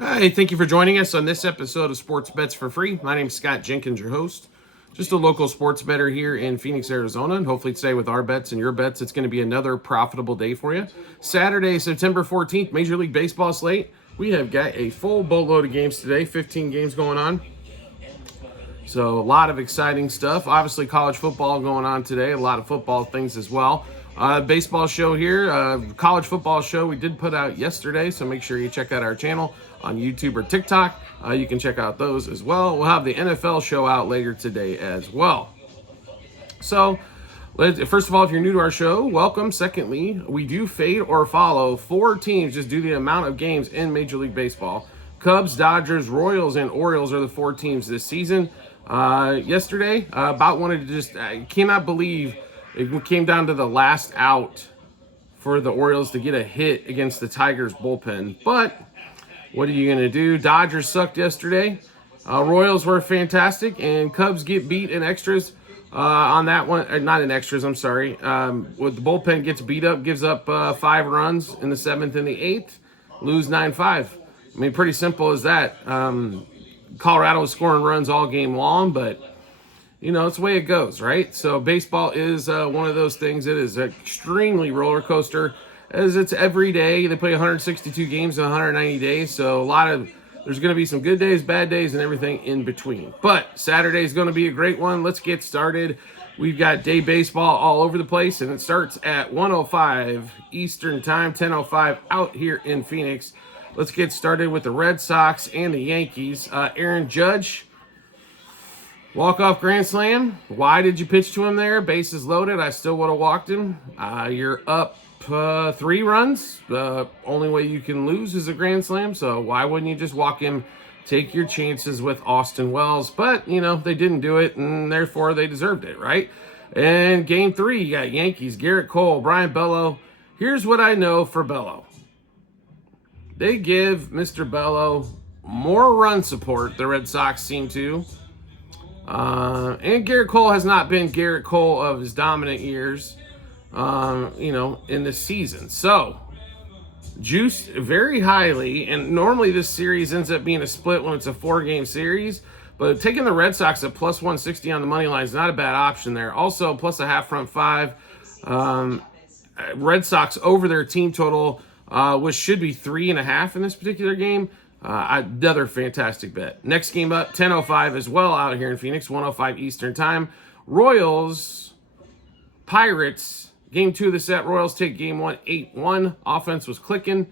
Hey, thank you for joining us on this episode of Sports Bets for Free. My name is Scott Jenkins, your host. Just a local sports bettor here in Phoenix, Arizona, and hopefully today with our bets and your bets, it's going to be another profitable day for you. Saturday, September 14th, Major League Baseball slate. We have got a full boatload of games today, 15 games going on. So a lot of exciting stuff. Obviously, college football going on today, a lot of football things as well. Baseball show here, college football show we did put out yesterday, so make sure you check out our channel on YouTube or TikTok. You can check out those as well. We'll have the NFL show out later today as well. So, first of all, if you're new to our show, welcome. Secondly, we do fade or follow four teams just due to the amount of games in Major League Baseball. Cubs, Dodgers, Royals, and Orioles are the four teams this season. Yesterday, about wanted to just, I cannot believe it came down to the last out for the Orioles to get a hit against the Tigers bullpen. But what are you going to do? Dodgers sucked yesterday. Royals were fantastic, and Cubs get beat in extras on that one. Not in extras, I'm sorry. With the bullpen gets beat up, gives up 5 runs in the 7th and the 8th, lose 9-5. I mean, pretty simple as that. Colorado was scoring runs all game long, but you know, it's the way it goes, right? So baseball is one of those things. It is an extremely roller coaster, as it's every day. They play 162 games in 190 days, so there's going to be some good days, bad days, and everything in between. But Saturday is going to be a great one. Let's get started. We've got day baseball all over the place, and it starts at 1:05 Eastern Time, 10:05 out here in Phoenix. Let's get started with the Red Sox and the Yankees. Aaron Judge, walk-off grand slam. Why did you pitch to him there? Bases loaded. I still would have walked him. You're up 3 runs. The only way you can lose is a grand slam, so why wouldn't you just walk him? Take your chances with Austin Wells. But, you know, they didn't do it, and therefore they deserved it, right? And game 3, you got Yankees, Garrett Cole, Brian Bello. Here's what I know for Bello. They give Mr. Bello more run support, the Red Sox seem to. And Garrett Cole has not been Garrett Cole of his dominant years, in this season. So, juiced very highly, and normally this series ends up being a split when it's a 4-game series, but taking the Red Sox at plus 160 on the money line is not a bad option there. Also, plus a half front 5. Red Sox over their team total, which should be 3.5 in this particular game. Another fantastic bet. Next game up, 10:05 as well out here in Phoenix, 1:05 Eastern Time. Royals, Pirates, game 2 of the set. Royals take game 1, 8-1. Offense was clicking.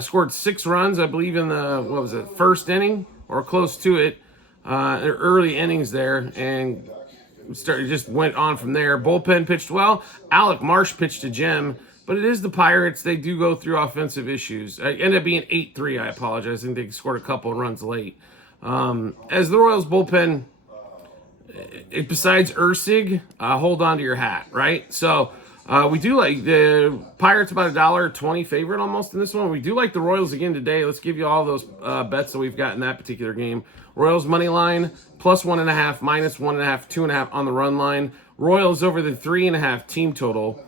Scored 6 runs, I believe, in the, first inning or close to it. Early innings there, and just went on from there. Bullpen pitched well. Alec Marsh pitched a gem. But it is the Pirates. They do go through offensive issues. It ended up being 8-3. I apologize. I think they scored a couple of runs late. As the Royals bullpen, besides Ursig, hold on to your hat, right? So we do like the Pirates about $1.20 favorite almost in this one. We do like the Royals again today. Let's give you all those bets that we've got in that particular game. Royals money line, plus 1.5, minus 1.5, 2.5 on the run line. Royals over the 3.5 team total.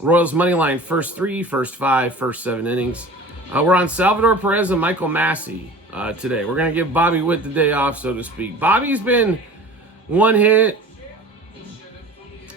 Royals money line, first 3, first 5, first 7 innings. We're on Salvador Perez and Michael Massey today. We're going to give Bobby Witt the day off, so to speak. Bobby's been one hit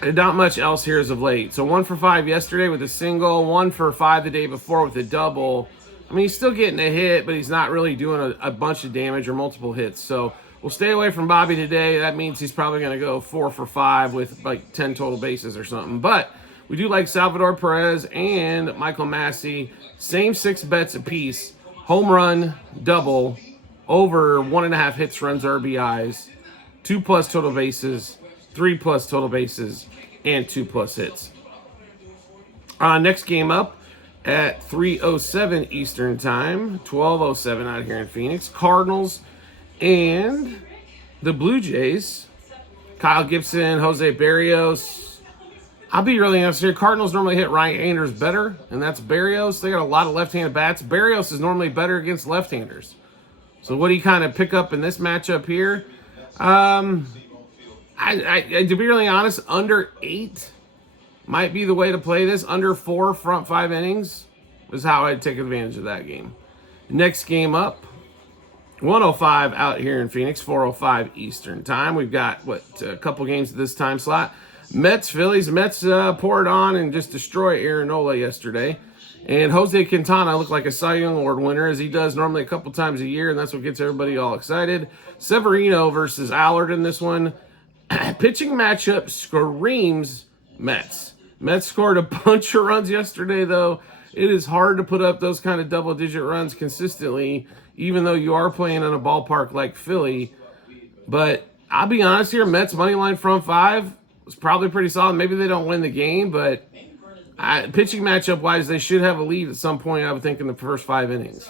and not much else here as of late. So 1 for 5 yesterday with a single, 1 for 5 the day before with a double. I mean, he's still getting a hit, but he's not really doing a bunch of damage or multiple hits. So we'll stay away from Bobby today. That means he's probably going to go 4 for 5 with like 10 total bases or something. But we do like Salvador Perez and Michael Massey. Same 6 bets apiece. Home run, double, over 1.5 hits, runs, RBIs, 2+ total bases, 3+ total bases, and 2+ hits. Next game up at 3:07 Eastern Time, 12:07 out here in Phoenix. Cardinals and the Blue Jays. Kyle Gibson, Jose Barrios. I'll be really honest here. Cardinals normally hit right-handers better, and that's Barrios. They got a lot of left-handed bats. Barrios is normally better against left-handers. So what do you kind of pick up in this matchup here? To be really honest, under 8 might be the way to play this. Under 4 front 5 innings is how I'd take advantage of that game. Next game up, 105 out here in Phoenix, 4:05 Eastern time. We've got, a couple games at this time slot. Mets, Phillies. Mets poured on and just destroyed Aaron Nola yesterday. And Jose Quintana looked like a Cy Young Award winner, as he does normally a couple times a year, and that's what gets everybody all excited. Severino versus Allard in this one. Pitching matchup screams Mets. Mets scored a bunch of runs yesterday, though. It is hard to put up those kind of double-digit runs consistently, even though you are playing in a ballpark like Philly. But I'll be honest here, Mets money line front five was probably pretty solid. Maybe they don't win the game, but pitching matchup-wise, they should have a lead at some point, I would think, in the first 5 innings.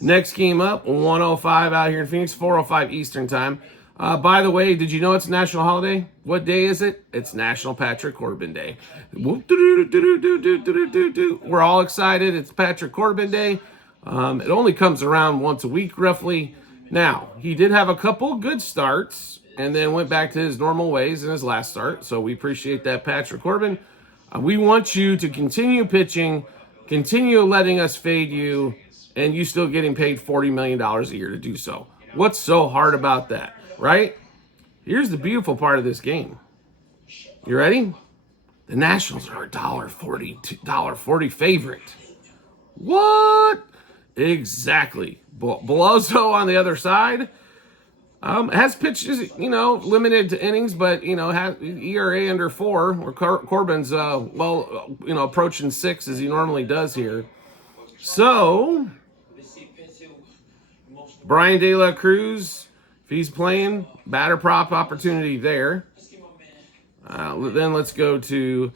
Next game up, 105 out here in Phoenix, 4:05 Eastern time. By the way, did you know it's a national holiday? What day is it? It's National Patrick Corbin Day. We're all excited. It's Patrick Corbin Day. It only comes around once a week, roughly. Now, he did have a couple good starts and then went back to his normal ways in his last start. So we appreciate that, Patrick Corbin. We want you to continue pitching, continue letting us fade you, and you still getting paid $40 million a year to do so. What's so hard about that, right? Here's the beautiful part of this game. You ready? The Nationals are a $1.40 favorite. What? Exactly. Beloso on the other side has pitched, limited to innings, but, has ERA under 4, where Corbin's, approaching 6 as he normally does here. So, Brian De La Cruz, if he's playing, batter prop opportunity there. Then let's go to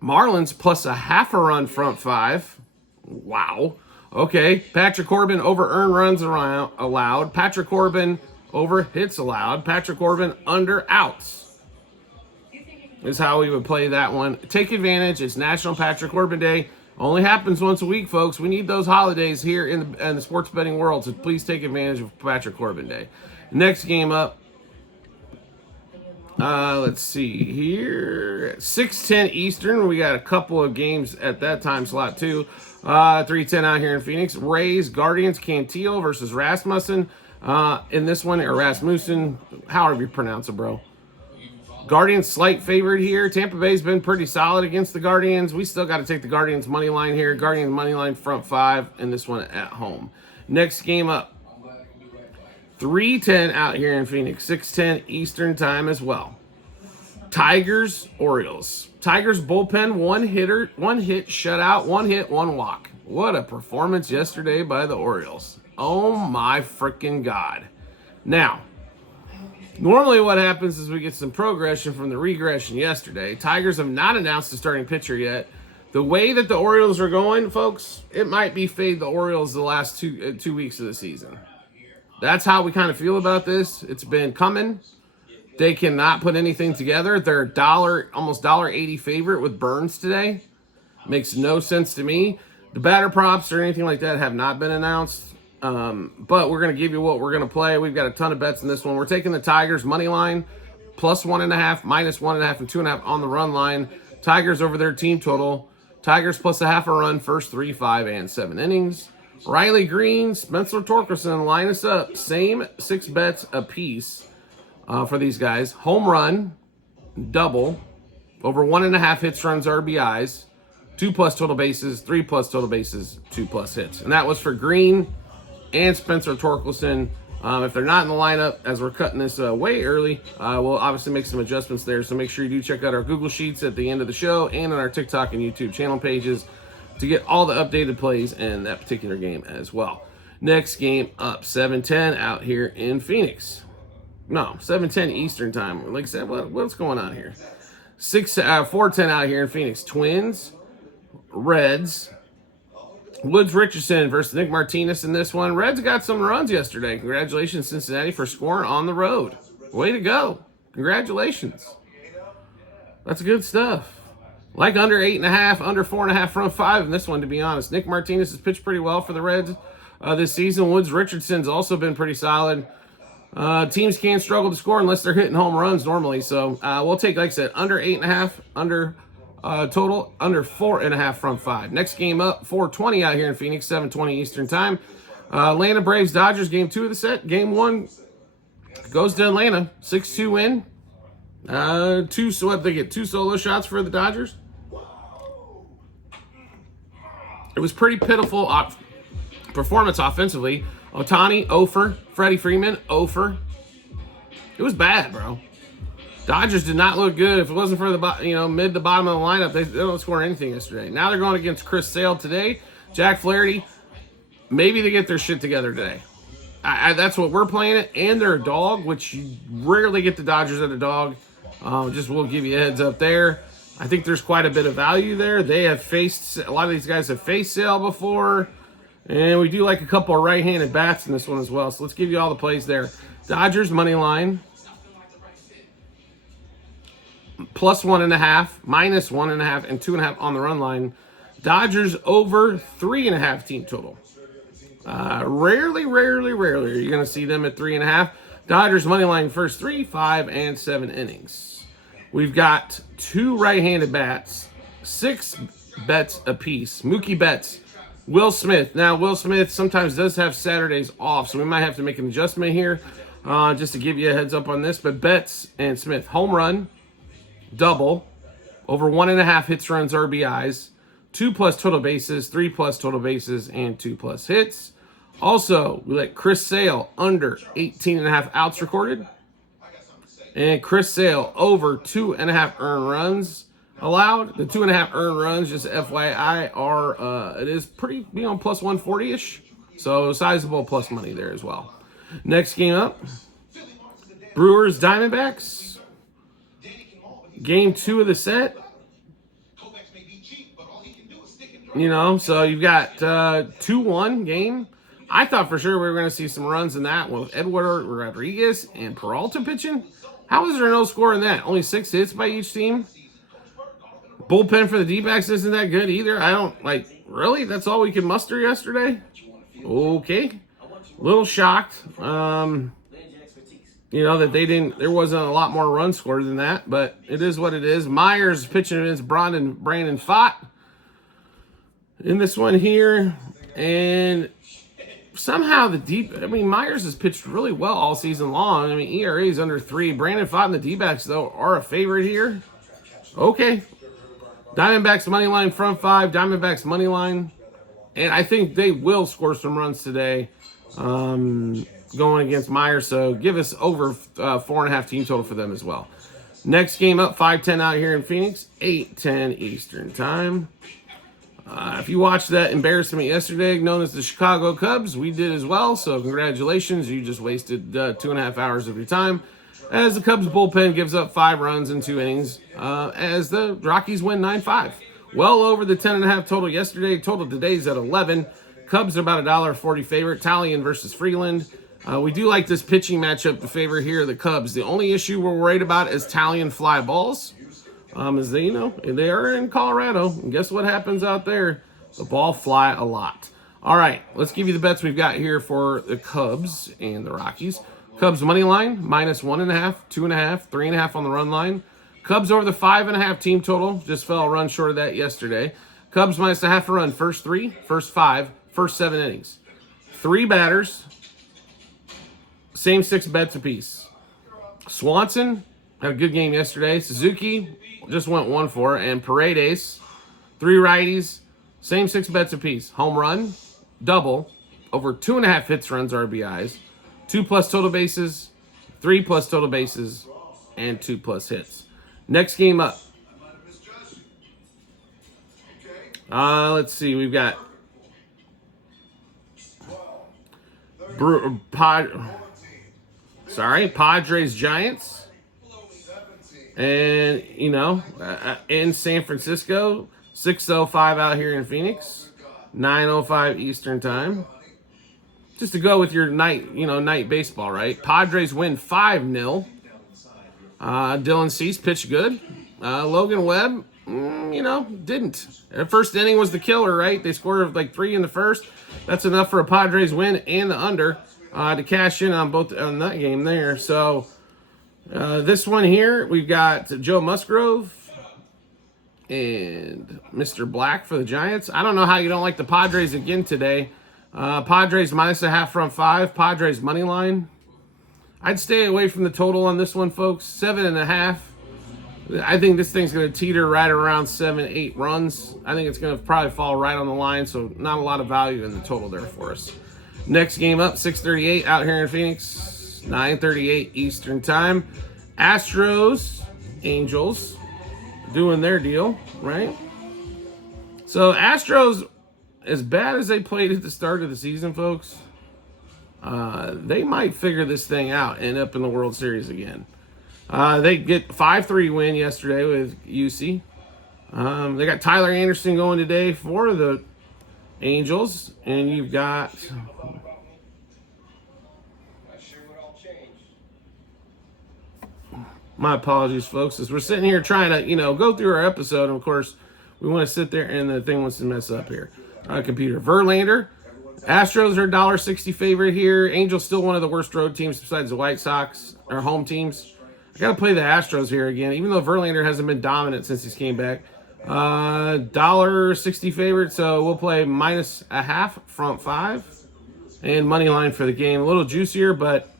Marlins plus a half a run front 5. Wow. Okay, Patrick Corbin over earned runs allowed. Patrick Corbin over hits allowed. Patrick Corbin under outs is how we would play that one. Take advantage. It's National Patrick Corbin Day. Only happens once a week, folks. We need those holidays here in the sports betting world, so please take advantage of Patrick Corbin Day. Next game up. Let's see here. 6:10 Eastern. We got a couple of games at that time slot, too. 3:10 out here in Phoenix. Rays, Guardians, Cantillo versus Rasmussen. In this one, or Rasmussen, however you pronounce it, bro. Guardians slight favorite here. Tampa Bay's been pretty solid against the Guardians. We still got to take the Guardians money line here. Guardians money line front 5, and this one at home. Next game up. 3:10 out here in Phoenix. 6:10 Eastern time as well. Tigers, Orioles. Tigers bullpen, one hit shutout, 1 hit, 1 walk. What a performance yesterday by the Orioles. Oh my freaking God. Now, normally what happens is we get some progression from the regression yesterday. Tigers have not announced the starting pitcher yet. The way that the Orioles are going, folks, it might be fade the Orioles the last two weeks of the season. That's how we kind of feel about this. It's been coming. They cannot put anything together. They're almost $1.80 favorite with Burns today. Makes no sense to me. The batter props or anything like that have not been announced. But we're going to give you what we're going to play. We've got a ton of bets in this one. We're taking the Tigers money line, plus 1.5, minus 1.5, and 2.5 on the run line. Tigers over their team total. Tigers plus a half a run, first 3, 5, and 7 innings. Riley Green, Spencer Torkelson line us up. Same 6 bets apiece for these guys. Home run, double, over 1.5 hits, runs, RBIs, 2+ total bases, 3+ total bases, 2+ hits. And that was for Green and Spencer Torkelson. If they're not in the lineup, as we're cutting this way early, we'll obviously make some adjustments there. So make sure you do check out our Google Sheets at the end of the show and on our TikTok and YouTube channel pages to get all the updated plays in that particular game as well. Next game up, 7:10 out here in Phoenix. No, 7:10 Eastern time. Like I said, what's going on here? 4:10 out here in Phoenix. Twins, Reds, Woods Richardson versus Nick Martinez in this one. Reds got some runs yesterday. Congratulations, Cincinnati, for scoring on the road. Way to go. Congratulations. That's good stuff. Like under 8.5, under 4.5 front 5 in this one, to be honest. Nick Martinez has pitched pretty well for the Reds this season. Woods Richardson's also been pretty solid. Teams can't struggle to score unless they're hitting home runs normally. So we'll take, like I said, under 8.5, under total, under 4.5 front 5. Next game up, 4:20 out here in Phoenix, 7:20 Eastern time. Atlanta Braves Dodgers, game 2 of the set. Game 1 goes to Atlanta. 6-2 win. They get 2 solo shots for the Dodgers. It was pretty pitiful performance offensively. Ohtani, 0 for. Freddie Freeman, 0 for. It was bad, bro. Dodgers did not look good. If it wasn't for the mid to bottom of the lineup, they don't score anything yesterday. Now they're going against Chris Sale today. Jack Flaherty, maybe they get their shit together today. That's what we're playing it. And they're a dog, which you rarely get the Dodgers at a dog. Just will give you a heads up there. I think there's quite a bit of value there. They have faced, a lot of these guys have faced Sale before. And we do like a couple of right-handed bats in this one as well. So let's give you all the plays there. Dodgers money line. +1.5, -1.5, and 2.5 on the run line. Dodgers over 3.5 team total. Rarely are you going to see them at 3.5. Dodgers money line first 3, 5, and 7 innings. We've got 2 right-handed bats, 6 bets apiece. Mookie Betts, Will Smith. Now, Will Smith sometimes does have Saturdays off, so we might have to make an adjustment here just to give you a heads up on this. But Betts and Smith, home run, double, over 1.5 hits, runs, RBIs, 2+ total bases, 3+ total bases, and 2+ hits. Also, we let Chris Sale under 18.5 outs recorded. And Chris Sale over 2.5 earned runs allowed. The 2.5 earned runs, just FYI, are it is pretty, plus 140-ish. So sizable plus money there as well. Next game up, Brewers Diamondbacks. Game 2 of the set. So you've got 2-1 game. I thought for sure we were going to see some runs in that one with Edward Rodriguez and Peralta pitching. How is there no score in that? Only 6 hits by each team. Bullpen for the D-backs isn't that good either. I don't, really? That's all we could muster yesterday? Okay. A little shocked. That there wasn't a lot more runs scored than that, but it is what it is. Myers pitching against Brandon Pfaadt in this one here. And somehow Myers has pitched really well all season long. ERA is under 3. Brandon Pfaadt and the D-backs, though, are a favorite here. Okay. Diamondbacks money line front 5. Diamondbacks money line. And I think they will score some runs today going against Myers. So give us over 4.5 team total for them as well. Next game up, 5:10 out here in Phoenix, 8:10 Eastern time. If you watched that embarrassment yesterday, known as the Chicago Cubs, we did as well. So congratulations. You just wasted 2.5 hours of your time. As the Cubs bullpen gives up 5 runs in 2 innings, as the Rockies win 9-5. Well over the 10.5 total yesterday. Total today's at 11. Cubs are about $1.40 favorite. Talion versus Freeland. We do like this pitching matchup to favor here the Cubs. The only issue we're worried about is Talion fly balls. As they are in Colorado. And guess what happens out there? The ball fly a lot. All right, let's give you the bets we've got here for the Cubs and the Rockies. Cubs money line, -1.5, 2.5, 3.5 on the run line. Cubs over the 5.5 team total. Just fell a run short of that yesterday. Cubs -0.5 a run, first 3, first 5, first 7 innings. 3 batters, same 6 bets apiece. Swanson had a good game yesterday. Suzuki just went 1 for, and Paredes, 3 righties, same 6 bets apiece. Home run, double, over 2.5 hits, runs, RBIs, 2+ total bases, 3+ total bases, and 2+ hits. Next game up. Let's see. We've got Padres Giants. And, in San Francisco, 6:05 out here in Phoenix, 9:05 Eastern time. Just to go with your night baseball, right? Padres win 5-0. Dylan Cease pitched good. Logan Webb, didn't. The first inning was the killer, right? They scored 3 in the first. That's enough for a Padres win and the under to cash in on that game there. So this one here, we've got Joe Musgrove and Mr. Black for the Giants. I don't know how you don't like the Padres again today. Padres -0.5 front 5. Padres money line. I'd stay away from the total on this one, folks. 7.5. I think this thing's going to teeter right around 7-8 runs. I think it's going to probably fall right on the line, so not a lot of value in the total there for us. Next game up, 6:38 out here in Phoenix, 9:38 Eastern Time. Astros, Angels, doing their deal, right? So Astros, as bad as they played at the start of the season, folks, they might figure this thing out and end up in the World Series again. They get 5-3 win yesterday with UC. They got Tyler Anderson going today for the Angels, and you've got my apologies, folks, as we're sitting here trying to go through our episode, and of course we want to sit there and the thing wants to mess up here. Computer. Verlander. Astros are $1.60 favorite here. Angels still one of the worst road teams besides the White Sox, or home teams. I got to play the Astros here again, even though Verlander hasn't been dominant since he's came back. $1.60 favorite, so we'll play -0.5 front 5. And money line for the game. A little juicier, but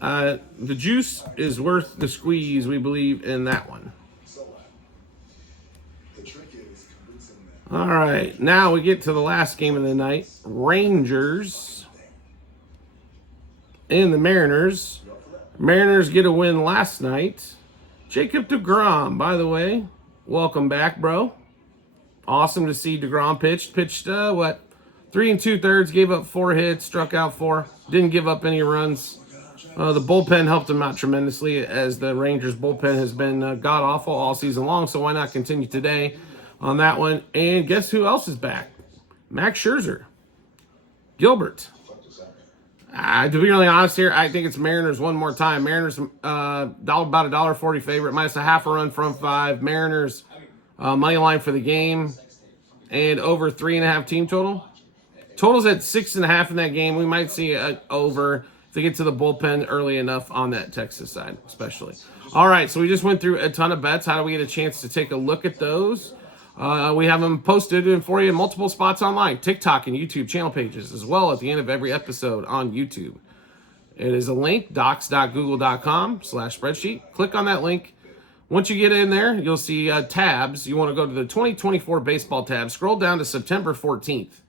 the juice is worth the squeeze, we believe, in that one. All right, now we get to the last game of the night. Rangers and the Mariners. Mariners get a win last night. Jacob deGrom, by the way, welcome back, bro. Awesome to see deGrom pitched. Pitched, 3 2/3, gave up 4 hits, struck out 4, didn't give up any runs. The bullpen helped him out tremendously, as the Rangers bullpen has been god-awful all season long, so why not continue today on that one? And guess who else is back? Max Scherzer. Gilbert. To be really honest here, I think it's Mariners one more time. Mariners about $1.40 favorite, -0.5 run from 5. Mariners money line for the game, and over 3.5 team total. Total's at 6.5 in that game. We might see an over if they get to the bullpen early enough on that Texas side, especially. All right, so we just went through a ton of bets. How do we get a chance to take a look at those? We have them posted for you in multiple spots online, TikTok and YouTube channel pages, as well at the end of every episode on YouTube. It is a link, docs.google.com/spreadsheet. Click on that link. Once you get in there, you'll see tabs. You want to go to the 2024 baseball tab. Scroll down to September 14th,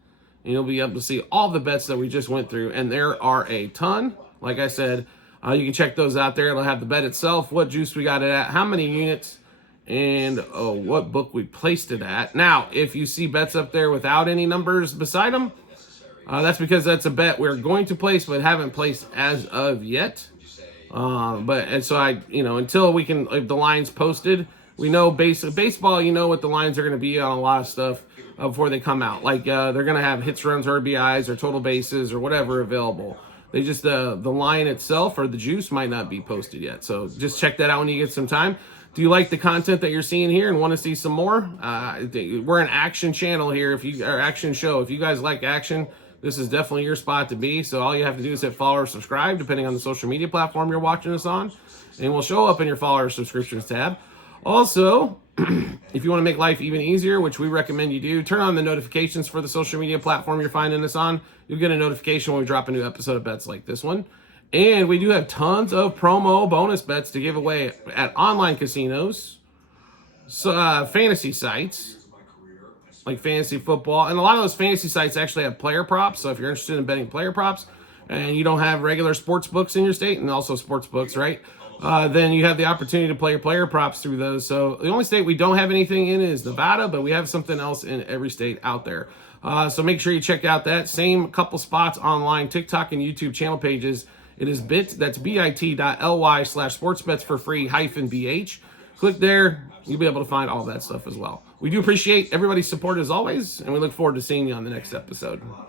and you'll be able to see all the bets that we just went through, and there are a ton. Like I said, you can check those out there. It'll have the bet itself, what juice we got it at, how many units, and what book we placed it at. Now, if you see bets up there without any numbers beside them, that's because that's a bet we're going to place but haven't placed as of yet. Until we can, if the line's posted, we know baseball, what the lines are going to be on a lot of stuff before they come out. Like they're going to have hits, runs, RBIs, or total bases, or whatever available. They just the line itself or the juice might not be posted yet. So just check that out when you get some time. Do you like the content that you're seeing here and want to see some more? We're an action channel here. Action show. If you guys like action, this is definitely your spot to be. So all you have to do is hit follow or subscribe, depending on the social media platform you're watching us on, and we'll show up in your follow or subscriptions tab. Also, if you want to make life even easier, which we recommend you do, turn on the notifications for the social media platform you're finding us on. You'll get a notification when we drop a new episode of bets like this one. And we do have tons of promo bonus bets to give away at online casinos, fantasy sites, like fantasy football. And a lot of those fantasy sites actually have player props. So if you're interested in betting player props and you don't have regular sports books in your state, and also sports books, right? Then you have the opportunity to play your player props through those. So the only state we don't have anything in is Nevada, but we have something else in every state out there. So make sure you check out that same couple spots online, TikTok and YouTube channel pages. It is that's bit.ly/sportsbetsforfree-bh. Click there. You'll be able to find all that stuff as well. We do appreciate everybody's support as always, and we look forward to seeing you on the next episode.